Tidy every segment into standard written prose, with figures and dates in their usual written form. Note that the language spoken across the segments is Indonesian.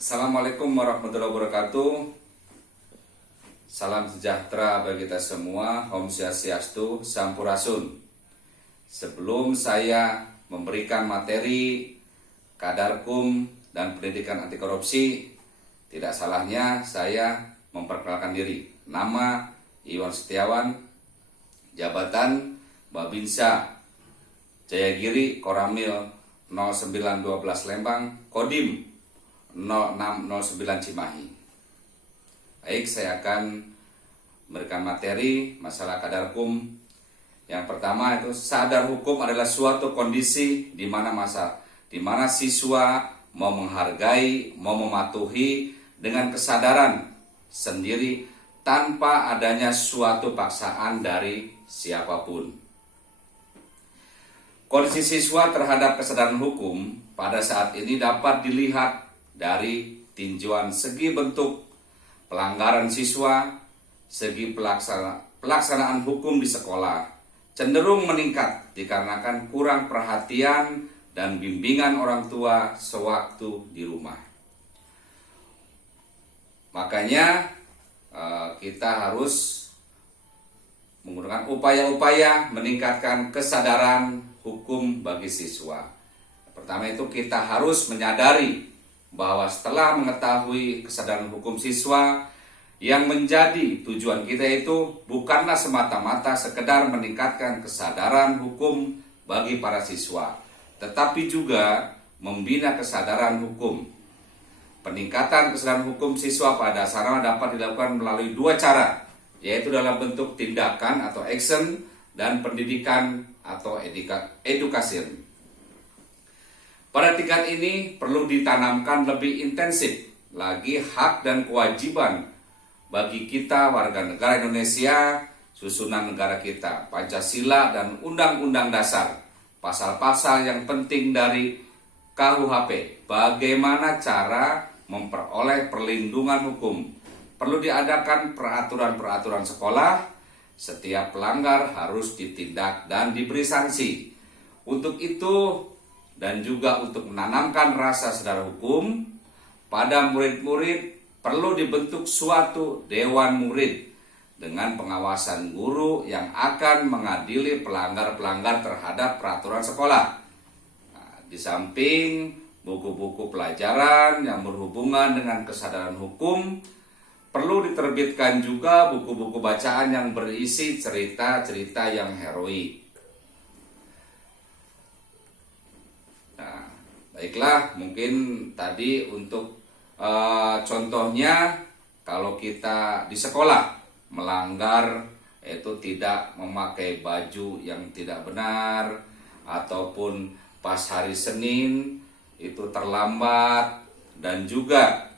Assalamualaikum warahmatullahi wabarakatuh. Salam sejahtera bagi kita semua. Om Swastiastu, Sampurasun. Sebelum saya memberikan materi Kadarkum dan pendidikan anti korupsi, tidak salahnya saya memperkenalkan diri. Nama Iwan Setiawan, jabatan Babinsa Jayagiri Koramil 0912 Lembang, Kodim 0609 Cimahi. Baik, saya akan memberikan materi masalah Kadarkum. Yang pertama itu, sadar hukum adalah suatu kondisi di mana siswa mau menghargai, mau mematuhi dengan kesadaran sendiri tanpa adanya suatu paksaan dari siapapun. Kondisi siswa terhadap kesadaran hukum pada saat ini dapat dilihat dari tinjauan segi bentuk pelanggaran siswa, segi pelaksanaan hukum di sekolah cenderung meningkat dikarenakan kurang perhatian dan bimbingan orang tua sewaktu di rumah. Makanya kita harus menggunakan upaya-upaya meningkatkan kesadaran hukum bagi siswa. Pertama itu, kita harus menyadari bahwa setelah mengetahui kesadaran hukum siswa, yang menjadi tujuan kita itu bukanlah semata-mata sekedar meningkatkan kesadaran hukum bagi para siswa, tetapi juga membina kesadaran hukum. Peningkatan kesadaran hukum siswa pada dasarnya dapat dilakukan melalui dua cara, yaitu dalam bentuk tindakan atau action dan pendidikan atau edukasi. Pada tingkat ini perlu ditanamkan lebih intensif lagi hak dan kewajiban bagi kita warga negara Indonesia, susunan negara kita, Pancasila dan Undang-Undang Dasar, pasal-pasal yang penting dari KUHP. Bagaimana cara memperoleh perlindungan hukum? Perlu diadakan peraturan-peraturan sekolah, setiap pelanggar harus ditindak dan diberi sanksi. Untuk itu, dan juga untuk menanamkan rasa sadar hukum pada murid-murid, perlu dibentuk suatu dewan murid dengan pengawasan guru yang akan mengadili pelanggar-pelanggar terhadap peraturan sekolah. Di samping buku-buku pelajaran yang berhubungan dengan kesadaran hukum, perlu diterbitkan juga buku-buku bacaan yang berisi cerita-cerita yang heroik. Baiklah, mungkin tadi untuk contohnya, kalau kita di sekolah melanggar, yaitu tidak memakai baju yang tidak benar, ataupun pas hari Senin itu terlambat, dan juga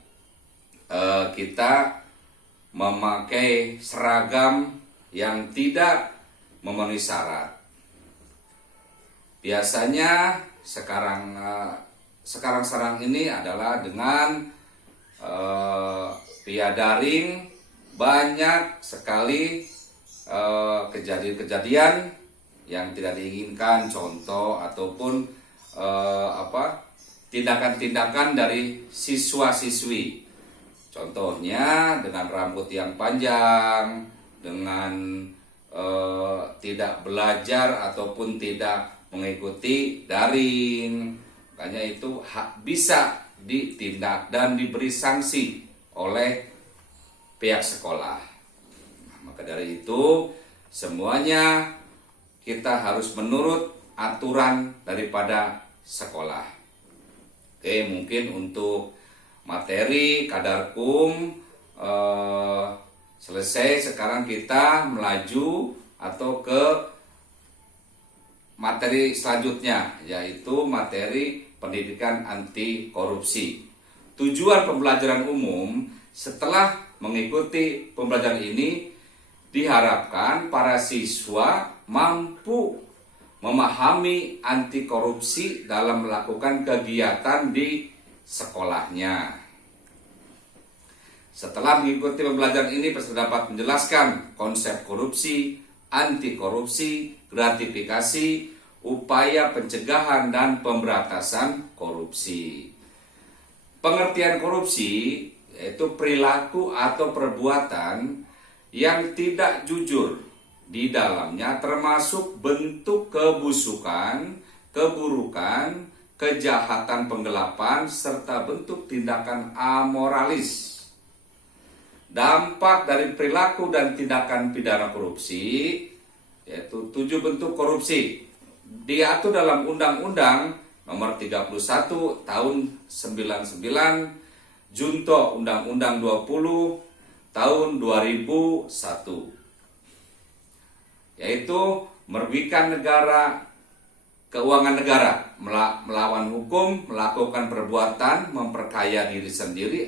kita memakai seragam yang tidak memenuhi syarat. Biasanya sekarang ini adalah dengan via daring, banyak sekali kejadian-kejadian yang tidak diinginkan, contoh ataupun tindakan-tindakan dari siswa-siswi. Contohnya dengan rambut yang panjang, dengan tidak belajar ataupun tidak mengikuti daring. Makanya itu bisa ditindak dan diberi sanksi oleh pihak sekolah. Maka dari itu, semuanya kita harus menurut aturan daripada sekolah. Oke, mungkin untuk materi Kadarkum selesai. Sekarang kita melaju atau ke materi selanjutnya, yaitu materi pendidikan anti korupsi. Tujuan pembelajaran umum setelah mengikuti pembelajaran ini, diharapkan para siswa mampu memahami anti korupsi dalam melakukan kegiatan di sekolahnya. Setelah mengikuti pembelajaran ini, peserta dapat menjelaskan konsep korupsi, anti korupsi, gratifikasi, upaya pencegahan dan pemberantasan korupsi. Pengertian korupsi yaitu perilaku atau perbuatan yang tidak jujur di dalamnya, termasuk bentuk kebusukan, keburukan, kejahatan, penggelapan, serta bentuk tindakan amoralis. Dampak dari perilaku dan tindakan pidana korupsi yaitu 7 bentuk korupsi diatur dalam Undang-Undang Nomor 31 Tahun 99, Junto Undang-Undang 20 Tahun 2001, yaitu merugikan negara, keuangan negara, melawan hukum, melakukan perbuatan memperkaya diri sendiri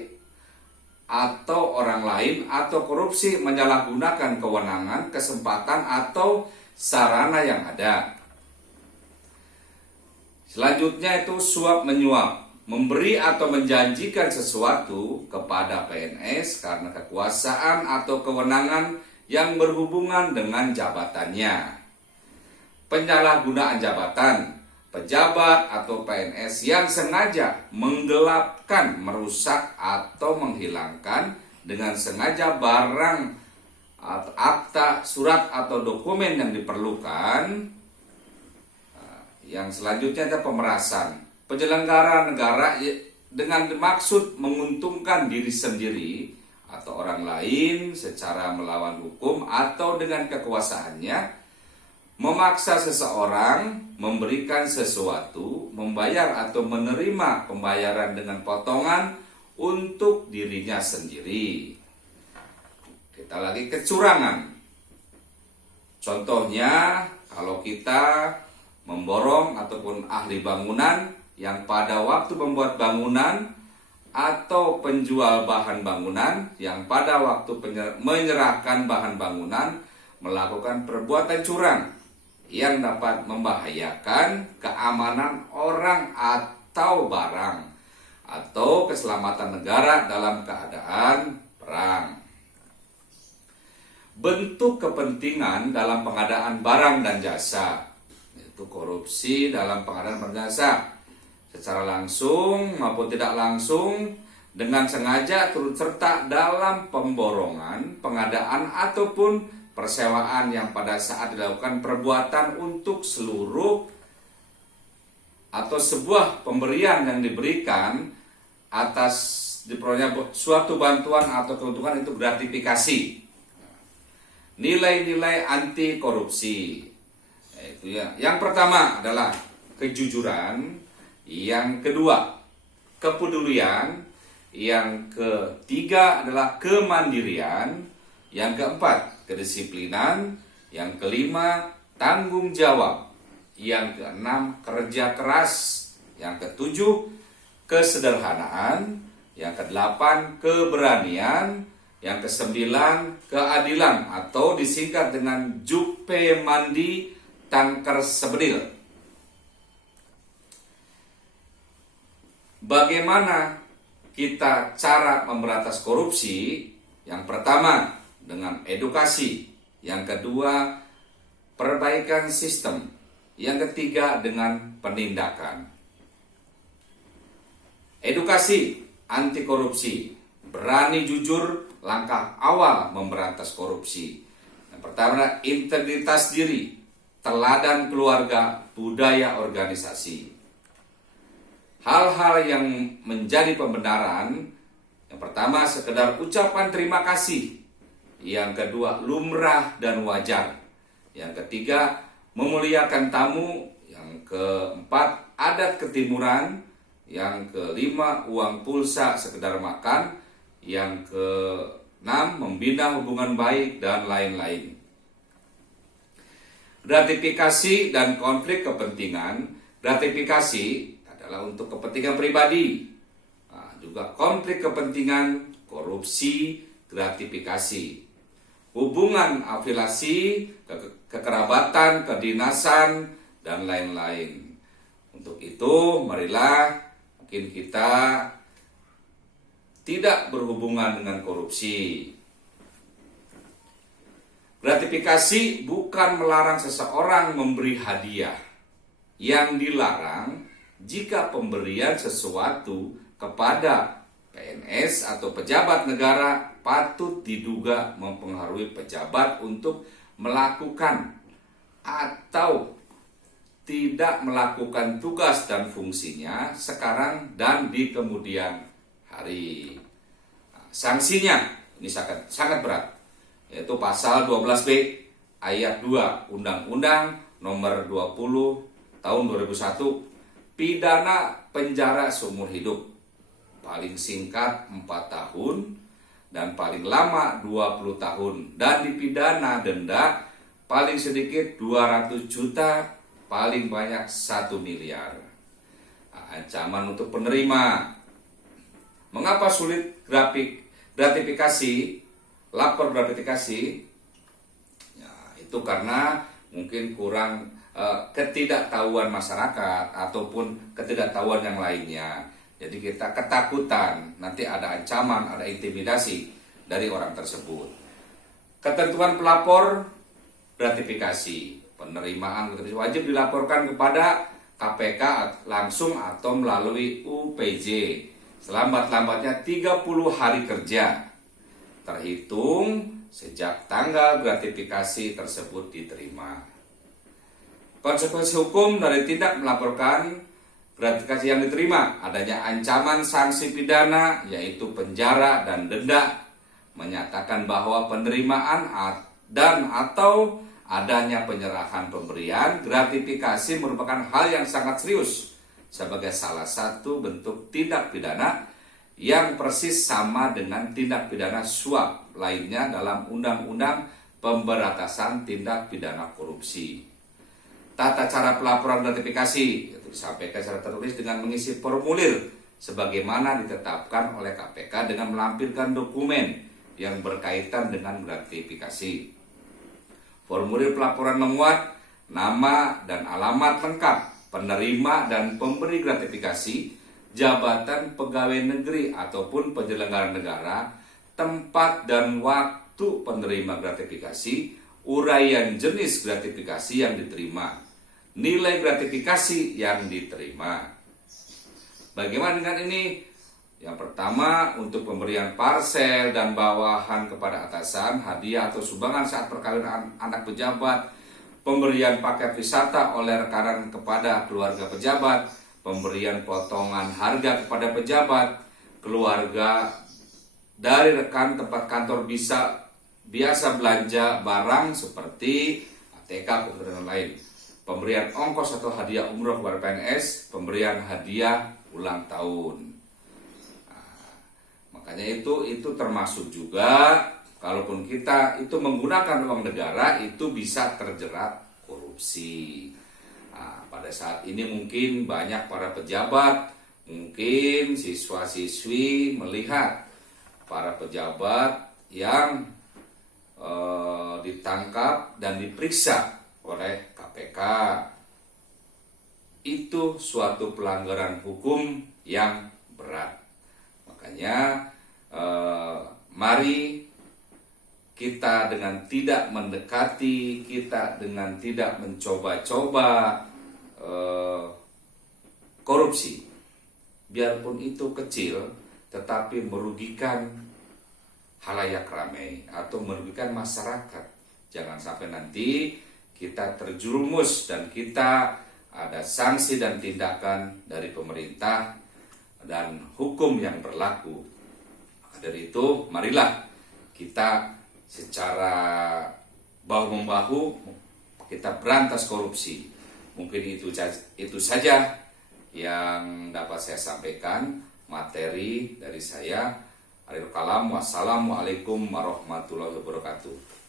atau orang lain, atau korupsi menyalahgunakan kewenangan, kesempatan, atau sarana yang ada. Selanjutnya itu suap menyuap, memberi atau menjanjikan sesuatu kepada PNS karena kekuasaan atau kewenangan yang berhubungan dengan jabatannya. Penyalahgunaan jabatan, pejabat atau PNS yang sengaja menggelapkan, merusak atau menghilangkan dengan sengaja barang atau akta, surat atau dokumen yang diperlukan. Yang selanjutnya ada pemerasan. Penyelenggara negara dengan maksud menguntungkan diri sendiri atau orang lain secara melawan hukum atau dengan kekuasaannya, memaksa seseorang memberikan sesuatu, membayar atau menerima pembayaran dengan potongan untuk dirinya sendiri. Kita lagi kecurangan. Contohnya, kalau kita memborong ataupun ahli bangunan yang pada waktu membuat bangunan, atau penjual bahan bangunan yang pada waktu menyerahkan bahan bangunan melakukan perbuatan curang yang dapat membahayakan keamanan orang atau barang atau keselamatan negara dalam keadaan perang. Bentuk kepentingan dalam pengadaan barang dan jasa, yaitu korupsi dalam pengadaan barang dan jasa, secara langsung maupun tidak langsung, dengan sengaja turut serta dalam pemborongan, pengadaan ataupun persewaan yang pada saat dilakukan perbuatan untuk seluruh atau sebuah pemberian yang diberikan atas diperolehnya suatu bantuan atau keuntungan, itu gratifikasi. Nilai-nilai anti korupsi, itu ya. Yang pertama adalah kejujuran, yang kedua kepedulian, yang ketiga adalah kemandirian, yang keempat kedisiplinan, yang kelima tanggung jawab, yang keenam kerja keras, yang ketujuh kesederhanaan, yang kedelapan keberanian, yang kesembilan keadilan atau disingkat dengan Jupe Mandi Tangker Sebedil. Bagaimana kita cara memberantas korupsi? Yang pertama dengan edukasi, yang kedua perbaikan sistem, yang ketiga dengan penindakan. Edukasi anti korupsi, berani jujur, langkah awal memberantas korupsi. Yang pertama integritas diri, teladan keluarga, budaya organisasi. Hal-hal yang menjadi pembenaran, yang pertama sekedar ucapan terima kasih, yang kedua lumrah dan wajar, yang ketiga memuliakan tamu, yang keempat adat ketimuran, yang kelima uang pulsa sekedar makan, yang keenam membina hubungan baik, dan lain-lain. Gratifikasi dan konflik kepentingan. Gratifikasi adalah untuk kepentingan pribadi. Juga konflik kepentingan, korupsi, gratifikasi. Hubungan afiliasi, kekerabatan, kedinasan, dan lain-lain. Untuk itu, marilah mungkin kita tidak berhubungan dengan korupsi. Gratifikasi bukan melarang seseorang memberi hadiah. Yang dilarang jika pemberian sesuatu kepada PNS atau pejabat negara patut diduga mempengaruhi pejabat untuk melakukan atau tidak melakukan tugas dan fungsinya sekarang dan di kemudian hari. Nah, sanksinya ini sangat berat, yaitu pasal 12B ayat 2 Undang-Undang Nomor 20 Tahun 2001, pidana penjara seumur hidup, paling singkat 4 tahun dan paling lama 20 tahun, dan dipidana denda paling sedikit 200 juta, paling banyak 1 miliar. Ancaman untuk penerima. Mengapa sulit lapor gratifikasi? Ya, itu karena mungkin kurang ketidaktahuan masyarakat ataupun ketidaktahuan yang lainnya. Jadi kita ketakutan nanti ada ancaman, ada intimidasi dari orang tersebut. Ketentuan pelapor gratifikasi. Penerimaan gratifikasi wajib dilaporkan kepada KPK langsung atau melalui UPJ selambat-lambatnya 30 hari kerja terhitung sejak tanggal gratifikasi tersebut diterima. Konsekuensi hukum dari tidak melaporkan gratifikasi yang diterima, adanya ancaman sanksi pidana yaitu penjara dan denda, menyatakan bahwa penerimaan dan atau adanya penyerahan pemberian gratifikasi merupakan hal yang sangat serius sebagai salah satu bentuk tindak pidana yang persis sama dengan tindak pidana suap lainnya dalam Undang-Undang Pemberantasan Tindak Pidana Korupsi. Tata cara pelaporan gratifikasi yaitu disampaikan secara tertulis dengan mengisi formulir sebagaimana ditetapkan oleh KPK dengan melampirkan dokumen yang berkaitan dengan gratifikasi. Formulir pelaporan memuat nama dan alamat lengkap penerima dan pemberi gratifikasi, jabatan pegawai negeri ataupun penyelenggara negara, tempat dan waktu penerima gratifikasi, uraian jenis gratifikasi yang diterima, nilai gratifikasi yang diterima. Bagaimana dengan ini? Yang pertama, untuk pemberian parsel dan bawahan kepada atasan, hadiah atau sumbangan saat perkawinan anak pejabat, pemberian paket wisata oleh rekanan kepada keluarga pejabat, pemberian potongan harga kepada pejabat, keluarga dari rekan tempat kantor biasa belanja barang seperti ATK dan lain, pemberian ongkos atau hadiah umroh kepada PNS, pemberian hadiah ulang tahun. Makanya itu termasuk juga, kalaupun kita itu menggunakan uang negara, itu bisa terjerat korupsi. Nah, pada saat ini mungkin banyak para pejabat, mungkin siswa-siswi melihat para pejabat yang ditangkap dan diperiksa oleh KPK. Itu suatu pelanggaran hukum yang berat. Makanya mari kita dengan tidak mendekati, kita dengan tidak mencoba-coba korupsi, biarpun itu kecil, tetapi merugikan halayak ramai atau merugikan masyarakat. Jangan sampai nanti kita terjerumus dan kita ada sanksi dan tindakan dari pemerintah dan hukum yang berlaku. Dari itu, marilah kita secara bahu-membahu kita berantas korupsi. Mungkin itu saja yang dapat saya sampaikan, materi dari saya. Akhirul kalam, wassalamualaikum warahmatullahi wabarakatuh.